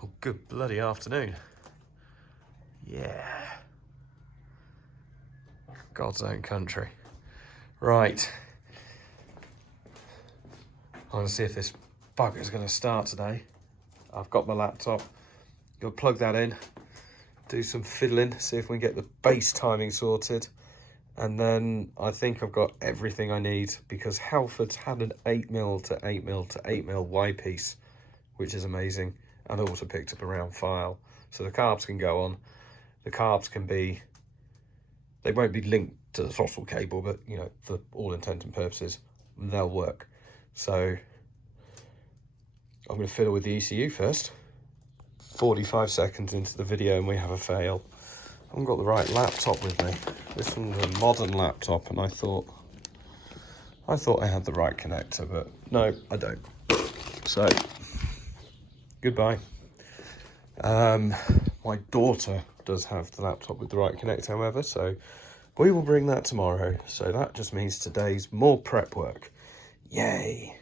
Oh, good bloody afternoon. Yeah. God's own country. Right. I'm going to see if this bugger's going to start today. I've got my laptop. Gonna plug that in, do some fiddling, see if we can get the bass timing sorted. And then I think I've got everything I need, because Halford's had an 8mm to 8mm to 8mm Y piece, which is amazing. And I also picked up a round file. So the carbs can go on. The carbs can be, they won't be linked to the throttle cable, but you know, for all intents and purposes, they'll work. So I'm going to fiddle with the ECU first. 45 seconds into the video and we have a fail. I haven't got the right laptop with me. This one's a modern laptop and I thought I had the right connector, but no, I don't. So, goodbye. My daughter does have the laptop with the right connector, however, so we will bring that tomorrow. So that just means today's more prep work. Yay.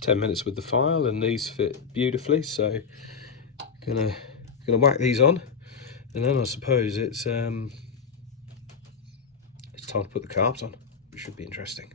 10 minutes with the file and these fit beautifully, so gonna whack these on, and then I suppose it's time to put the carbs on, which should be interesting.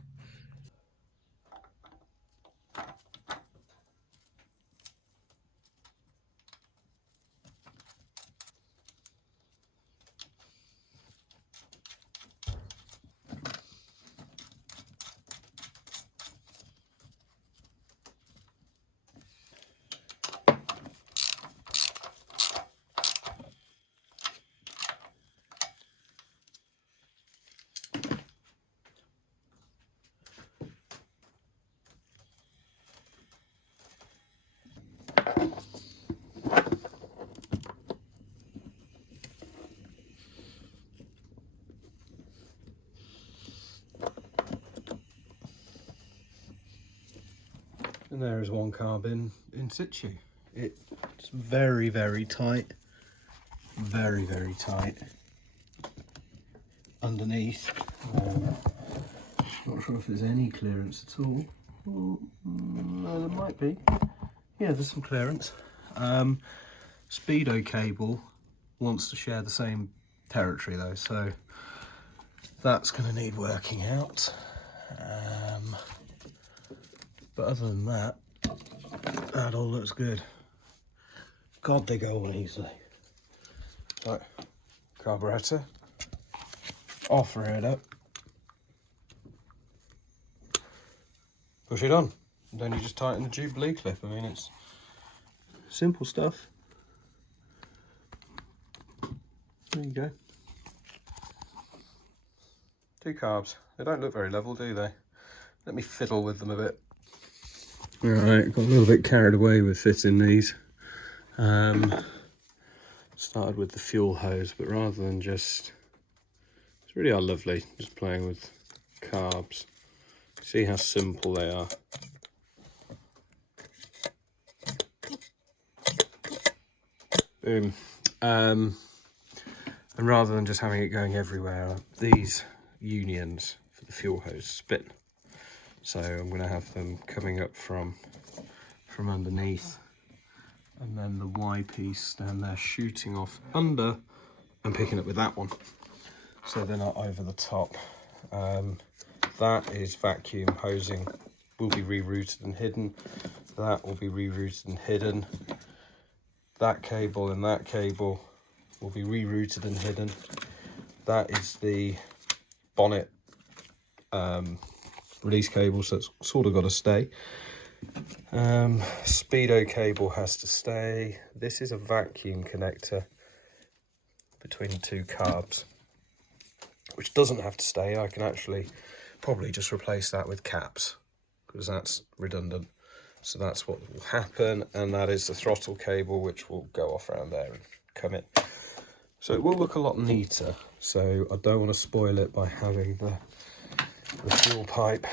And there is one carb in situ. It's very, very tight. Very, very tight. Underneath. Not sure if there's any clearance at all. No, there might be. Yeah, there's some clearance. Speedo cable wants to share the same territory though, so that's going to need working out. But other than that, that all looks good. God, they go on easily. So, carburetor, off reared up, push it on, and then you just tighten the Jubilee clip. I mean, it's simple stuff. There you go. 2 carbs. They don't look very level, do they? Let me fiddle with them a bit. Alright, got a little bit carried away with fitting these. Started with the fuel hose, but rather than just, it's really lovely, just playing with carbs. See how simple they are. Boom. And rather than just having it going everywhere, these unions for the fuel hose spin. So I'm going to have them coming up from underneath, and then the Y piece down there shooting off under and picking up with that one. So they're not over the top. That is vacuum hosing, will be rerouted and hidden. That will be rerouted and hidden. That cable and that cable will be rerouted and hidden. That is the bonnet release cable, so it's sort of got to stay. Speedo cable has to stay. This is a vacuum connector between the 2 carbs, which doesn't have to stay. I can actually probably just replace that with caps, because that's redundant. So that's what will happen, and that is the throttle cable, which will go off around there and come in. So it will look a lot neater, so I don't want to spoil it by having the fuel pipe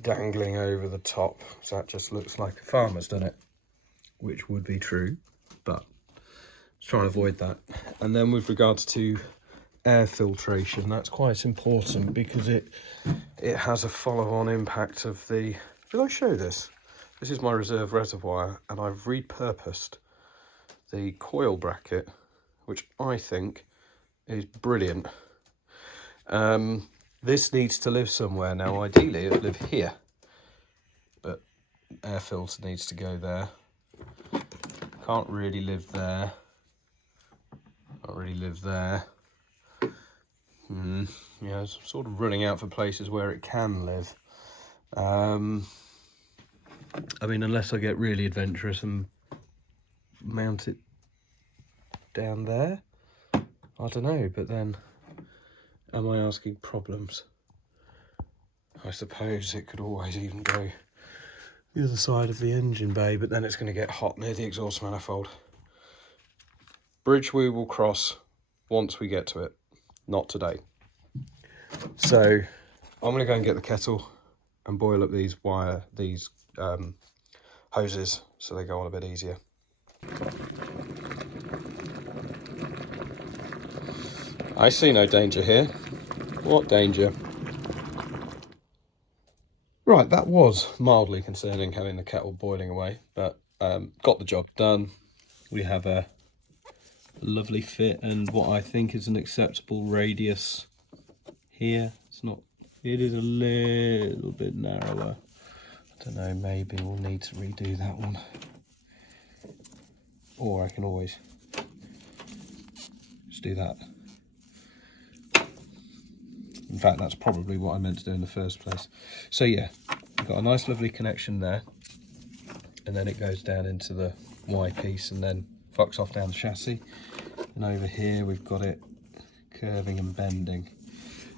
dangling over the top, so that just looks like a farmer's done it, which would be true, but let's try and avoid that. And then with regards to air filtration, that's quite important, because it has a follow-on impact of the, did I show this? this is my reserve reservoir, and I've repurposed the coil bracket, which I think is brilliant. This needs to live somewhere. Now, ideally, it would live here, but air filter needs to go there. Can't really live there. Can't really live there. Yeah, it's sort of running out for places where it can live. I mean, unless I get really adventurous and mount it down there, I don't know, but then am I asking problems? I suppose it could always even go the other side of the engine bay, but then it's going to get hot near the exhaust manifold. Bridge we will cross once we get to it, not today. So I'm going to go and get the kettle and boil up these hoses so they go on a bit easier. I see no danger here. What danger? Right, that was mildly concerning, having the kettle boiling away, but got the job done. We have a lovely fit and what I think is an acceptable radius here. It is a little bit narrower. I don't know, maybe we'll need to redo that one. Or I can always just do that. In fact, that's probably what I meant to do in the first place. So yeah, we've got a nice lovely connection there. And then it goes down into the Y piece and then fucks off down the chassis. And over here we've got it curving and bending.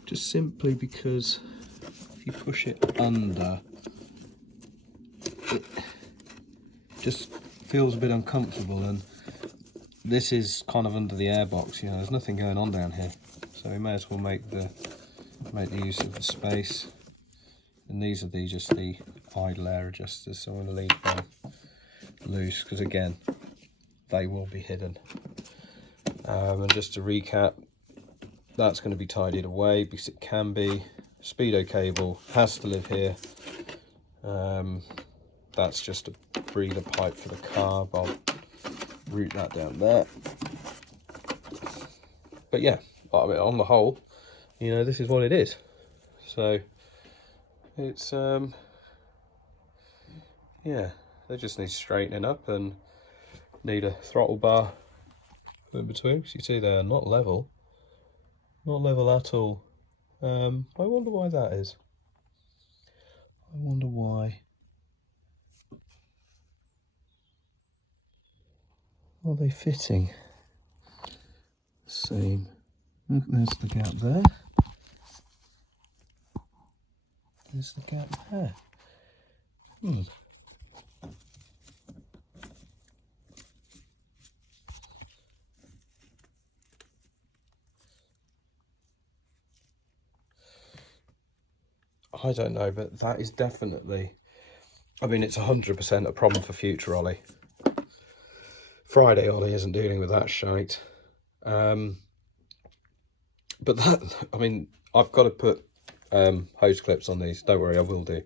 Just simply because if you push it under, it just feels a bit uncomfortable, and this is kind of under the airbox, you know, there's nothing going on down here. So we may as well make the use of the space. And these are just the idle air adjusters, so I'm going to leave them loose because again they will be hidden. And just to recap, that's going to be tidied away because it can be. Speedo cable has to live here. That's just a breather pipe for the carb. I'll route that down there. But yeah, I mean, on the whole, you know, this is what it is. So it's yeah, they just need straightening up and need a throttle bar in between, because you see they're not level at all. I wonder why that is. I wonder why. Are they fitting? Same. Look, there's the gap there. There's the gap there. I don't know, but that is definitely, I mean, it's 100% a problem for future Ollie. Friday Ollie isn't dealing with that shite. But that, I mean, I've got to put hose clips on these. Don't worry, I will do.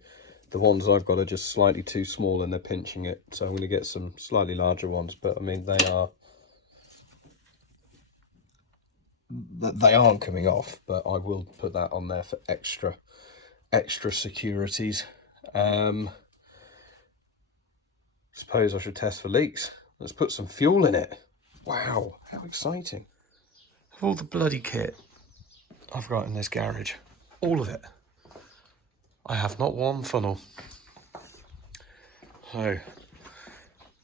The ones I've got are just slightly too small and they're pinching it. So I'm going to get some slightly larger ones, but I mean, they aren't coming off, but I will put that on there for extra securities. Suppose I should test for leaks. Let's put some fuel in it. Wow, how exciting. Of all the bloody kit I've got in this garage, all of it, I have not one funnel. So,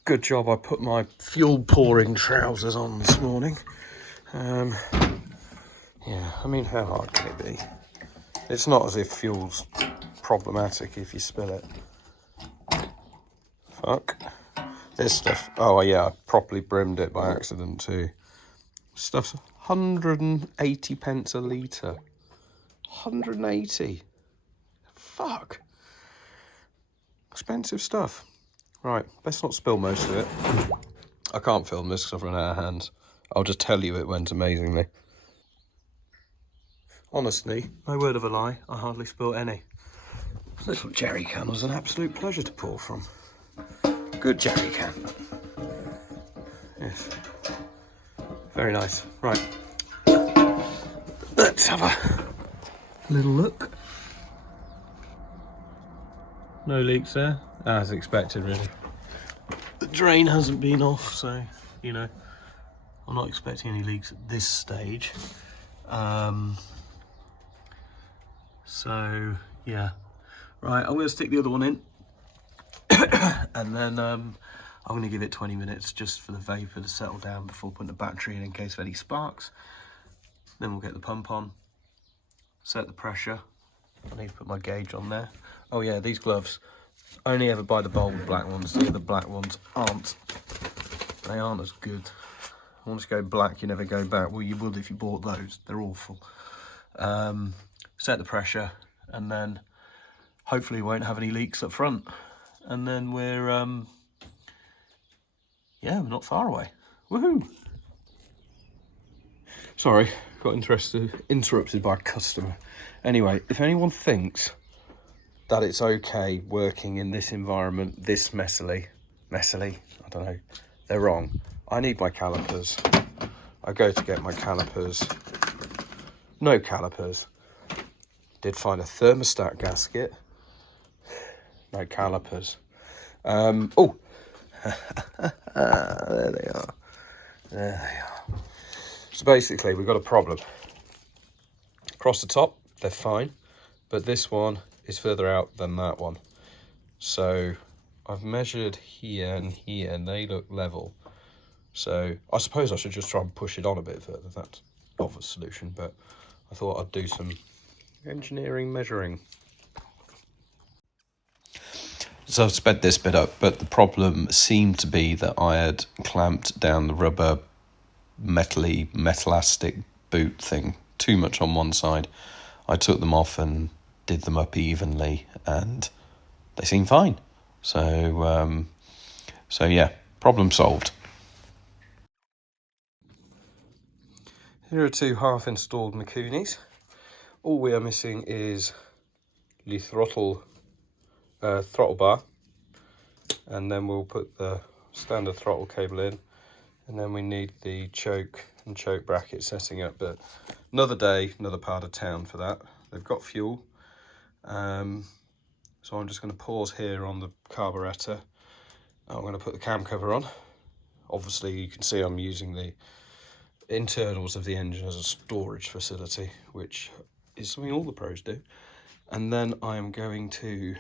good job I put my fuel pouring trousers on this morning. Yeah, I mean, how hard can it be? It's not as if fuel's problematic if you spill it. Fuck. This stuff, oh yeah, I properly brimmed it by accident too. Stuff's 180 pence a litre. 180. Fuck. Expensive stuff. Right, best not spill most of it. I can't film this because I've run out of hands. I'll just tell you it went amazingly. Honestly, no word of a lie, I hardly spilt any. This little jerry can was an absolute pleasure to pour from. Good jerry can. Yes. Very nice. Right. Let's have a little look. No leaks there, as expected really. The drain hasn't been off, so, you know, I'm not expecting any leaks at this stage. So, yeah. Right, I'm going to stick the other one in. And then I'm going to give it 20 minutes just for the vapour to settle down before putting the battery in case of any sparks. Then we'll get the pump on, set the pressure. I need to put my gauge on there. Oh yeah, these gloves, I only ever buy the bold black ones. The other black ones aren't as good. Once you go black, you never go back. Well, you would if you bought those. They're awful. Set the pressure, and then hopefully we won't have any leaks up front. And then we're, yeah, we're not far away. Woohoo! Sorry, got interrupted by a customer. Anyway, if anyone thinks that it's okay working in this environment this messily, I don't know, they're wrong. I need my calipers. I go to get my calipers. No calipers. Did find a thermostat gasket. No calipers. Oh, there they are. There they are. So basically, we've got a problem. Across the top, they're fine, but this one is further out than that one. So I've measured here and here, and they look level. So I suppose I should just try and push it on a bit further. That's not a solution, but I thought I'd do some engineering measuring. So I've sped this bit up, but the problem seemed to be that I had clamped down the rubber metallastic boot thing too much on one side. I took them off and did them up evenly, and they seem fine. So yeah, problem solved. Here are two half-installed Mikunis. All we are missing is the throttle bar, and then we'll put the standard throttle cable in, and then we need the choke and choke bracket setting up. But another day, another part of town for that. They've got fuel, so I'm just going to pause here on the carburetor. I'm going to put the cam cover on. Obviously you can see I'm using the internals of the engine as a storage facility, which is something all the pros do. And then I am going to,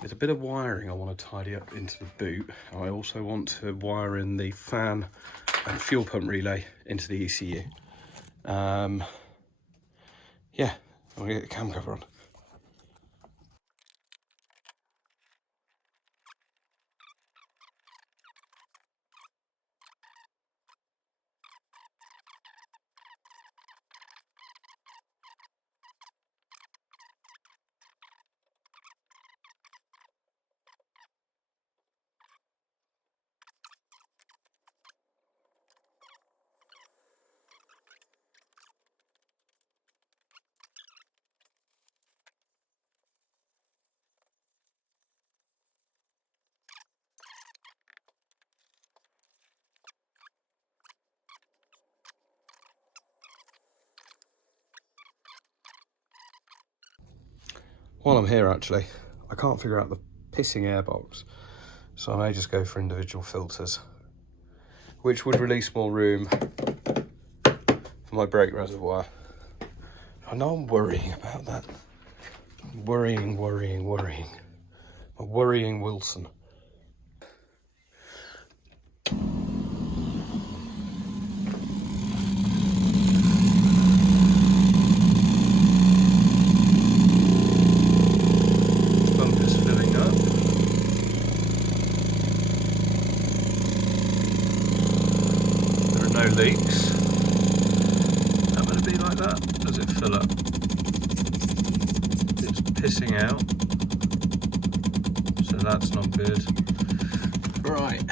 there's a bit of wiring I want to tidy up into the boot. I also want to wire in the fan and fuel pump relay into the ECU. Yeah, I'm gonna get the cam cover on. While I'm here, actually, I can't figure out the pissing airbox, so I may just go for individual filters, which would release more room for my brake reservoir. I know I'm worrying about that. Worrying. I'm worrying Wilson. Leaks. I'm going to be like that. Does it fill up? It's pissing out, so that's not good. Right,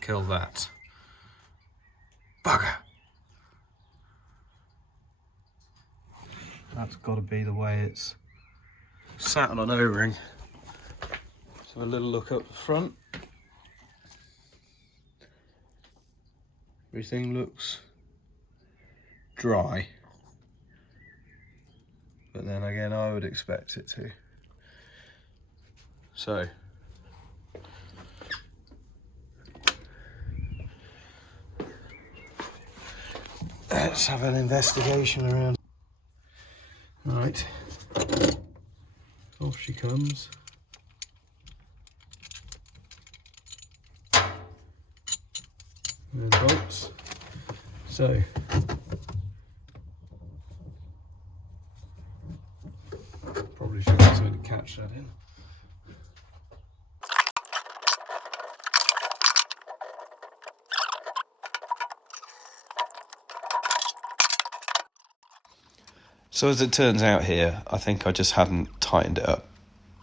kill that bugger. That's got to be the way it's sat on an O-ring. have a little look up the front. Everything looks dry, but then again I would expect it to. So let's have an investigation around. Right, off she comes. And bolts. So probably should have something to catch that in. So as it turns out here, I think I just hadn't tightened it up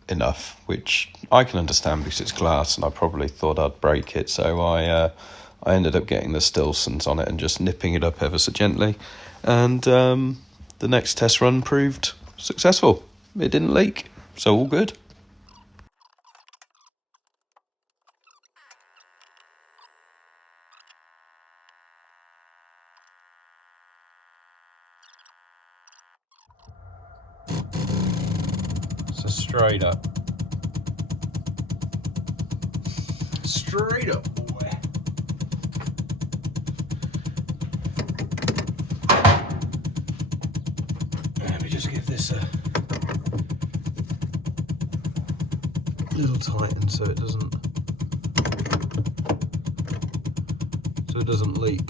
enough, which I can understand because it's glass and I probably thought I'd break it. So I ended up getting the Stilsons on it and just nipping it up ever so gently. And the next test run proved successful. It didn't leak, so all good. So straight up, boy. Let me just give this a little tighten so it doesn't leak.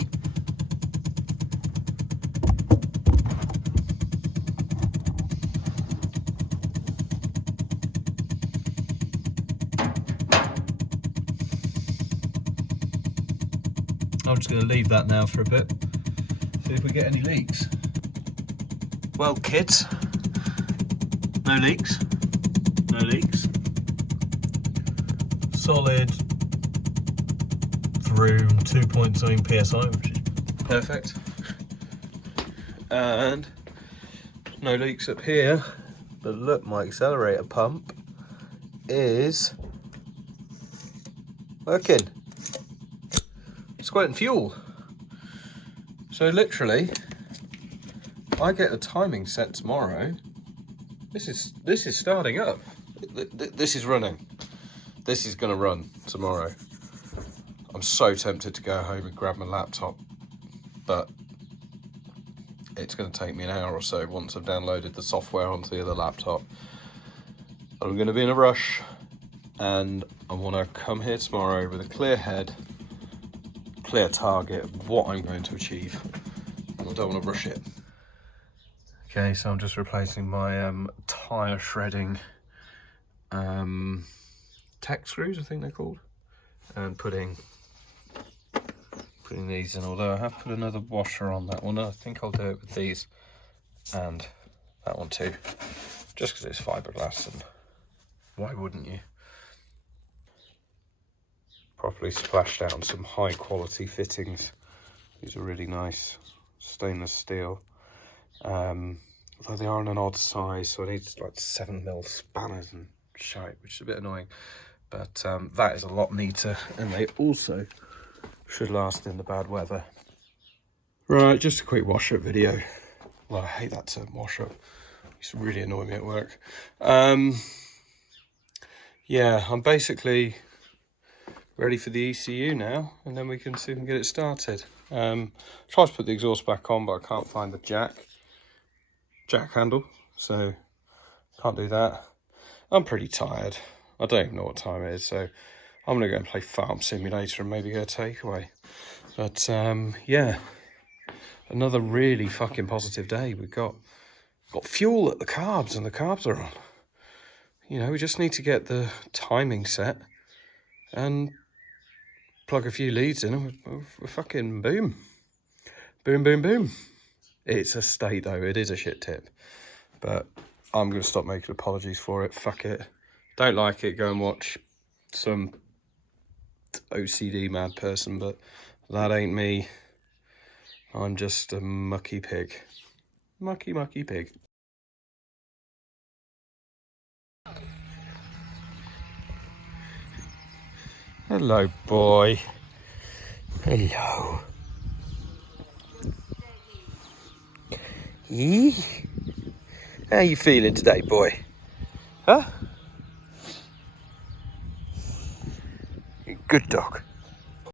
I'm just going to leave that now for a bit, see if we get any leaks. Well, kids, no leaks, no leaks. Solid through 2.9 psi, which is perfect. And no leaks up here, but look, my accelerator pump is working. Squirting fuel. So literally, I get the timing set tomorrow. This is starting up. This is running. This is going to run tomorrow. I'm so tempted to go home and grab my laptop, but it's going to take me an hour or so once I've downloaded the software onto the other laptop. I'm going to be in a rush, and I want to come here tomorrow with a clear head, clear target of what I'm going to achieve, and I don't want to rush it. Okay, so I'm just replacing my tyre shredding tack screws, I think they're called, and putting these in, although I have put another washer on that one. I think I'll do it with these and that one too, just because it's fiberglass, and why wouldn't you? Properly splashed out on some high quality fittings. These are really nice stainless steel, although they are in an odd size, so I need like 7mm spanners and shite, which is a bit annoying, but that is a lot neater, and they also should last in the bad weather. Right, just a quick wash up video. Well, I hate that term, wash up. It used to really annoy me at work. Yeah, I'm basically ready for the ECU now, and then we can see if we can get it started. Try to put the exhaust back on, but I can't find the jack handle, so can't do that. I'm pretty tired. I don't even know what time it is, so I'm gonna go and play Farm Simulator and maybe go takeaway. But yeah, another really fucking positive day. We've got fuel at the carbs, and the carbs are on. You know, we just need to get the timing set and plug a few leads in, and we're fucking boom. Boom, boom, boom. It's a state though, it is a shit tip. But I'm going to stop making apologies for it. Fuck it. Don't like it, go and watch some OCD mad person, but that ain't me. I'm just a mucky pig. Mucky pig. Hello, boy. Hello. Yee. How you feeling today, boy? Huh? Good dog.